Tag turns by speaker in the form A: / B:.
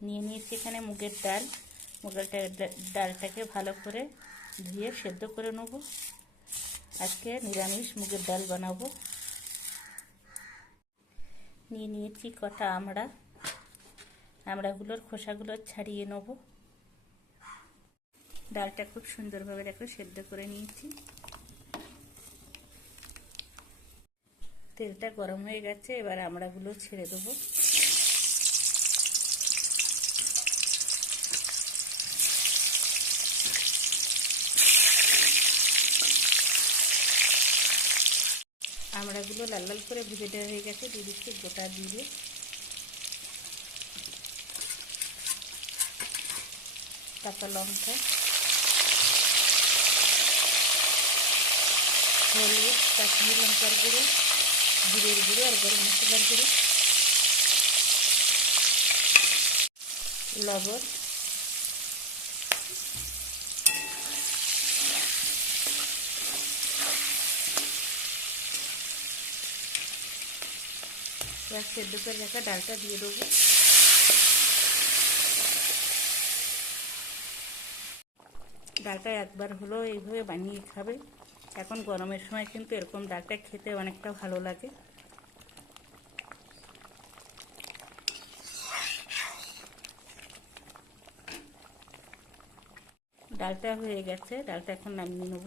A: নিয়ে নিয়েছি এখানে মুগের ডাল। মুগের ডালটাকে ভালো করে ধুয়ে সেদ্ধ করে নেব। আজকে নিরামিষ মুগের ডাল বানাবো। নিয়ে নিয়েছি কটা আমড়া। আমড়াগুলোর খোসাগুলো ছাড়িয়ে নেব। ডালটা খুব সুন্দরভাবে দেখো সেদ্ধ করে নিয়েছি। তেলটা গরম হয়ে গেছে, এবার আমড়াগুলো ছেড়ে দেবো। আমড়াগুলো লাল লাল করে ভেজে দেওয়া হয়ে গেছে, দিয়ে দিচ্ছি গোটা জিরে। কাঁচা লঙ্কা। হলুদ, কাশ্মীর লঙ্কার গুঁড়ো, জিরের গুঁড়ো আর গরম মশলার গুঁড়ো। লবণ। এবার সেদ্ধ করে রাখা ডালটা দিয়ে দেবো। ডালটা একবার হলো এইভাবে বানিয়ে খাবে। এখন গরমের সময় কিন্তু এরকম ডালটা খেতে অনেকটা ভালো লাগে। ডালটা হয়ে গেছে, ডালটা এখন নামিয়ে নেব।